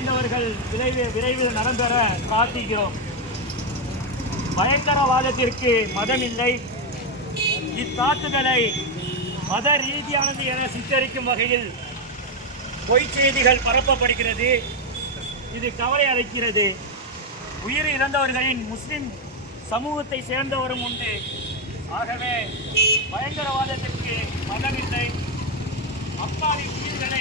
உயிரிழந்தவர்கள் விரைவில் நடைபெற பிரார்த்திக்கிறோம். பயங்கரவாதத்திற்கு மதமில்லை. இத்தாக்குதலை மத ரீதியானது என சித்தரிக்கும் வகையில் பொய் செய்திகள் பரப்பப்படுகிறது. இது கவலை அளிக்கிறது. உயிரிழந்தவர்களின் முஸ்லிம் சமூகத்தை சேர்ந்தவரும் உண்டு. ஆகவே பயங்கரவாதத்திற்கு மதமில்லை. அப்பாவி உயிர்களை